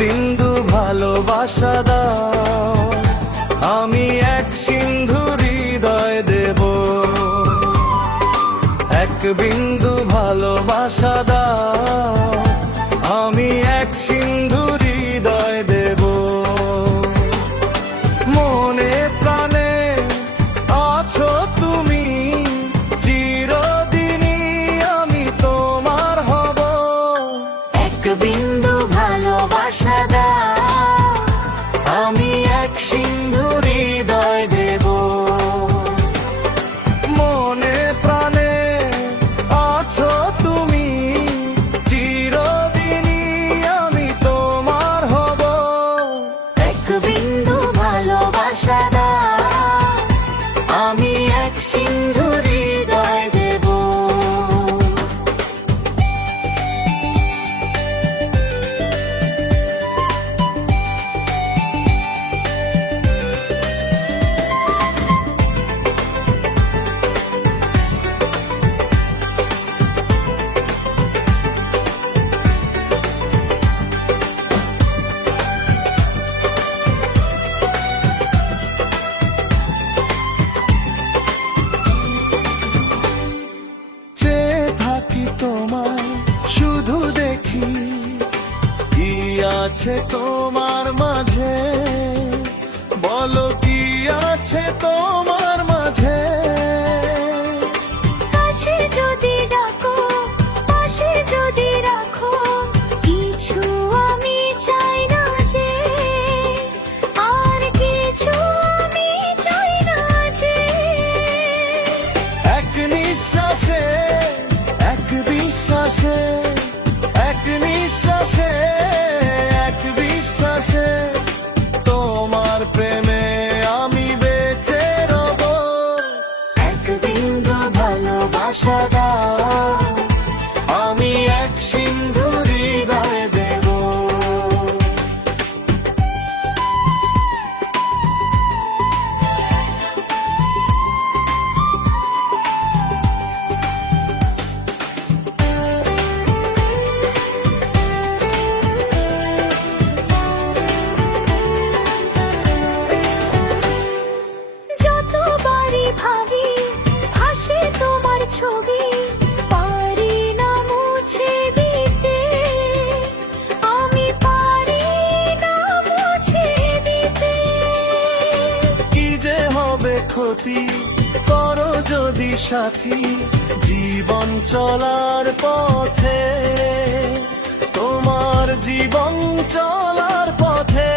বিন্দু ভালোবাসা দাও, আমি এক সিন্ধু হৃদয় দেব। এক বিন্দু ভালোবাসা দাও, আমি এক সিন্ধু হৃদয় দেব। মনে প্রাণে আছো তুমি, চিরদিনই আমি তোমার হব। এক বিন্দু ভালোবাসা দাও, আমি এক সিন্ধু হৃদয় দেব। মনে প্রাণে আছো তুমি, চিরদিনই আমি তোমার হব। এক বিন্দু ভালোবাসা দাও, আমি এক সিন্ধু হৃদয় দেব। চেয়ে থাকি তোমায়, শুধু দেখি কি আছে তোমার মাঝে। বলো কি আছে তোমার মাঝে। কাছে যদি ডাকো, পাশে যদি রাখো, কিছু আমি চাই না যে, আর কিছু আমি চাই না যে। এক নিঃশ্বাসে, এক বিশ্বাসে, এক নিঃশ্বাসে, এক বিশ্বাসে তোমার প্রেমে আমি বেঁচে রব। এক বিন্দু ভালোবাসা দাও, আমি এক সিন্ধু হৃদয় দেব। যতবারই ভাবি ভাসে তোমার ছবি, পারি না মুছে দিতে, আমি পারি না মুছে দিতে। কি যে হবে ক্ষতি, করো যদি সাথী জীবন চলার পথে, তোমার জীবন চলার পথে।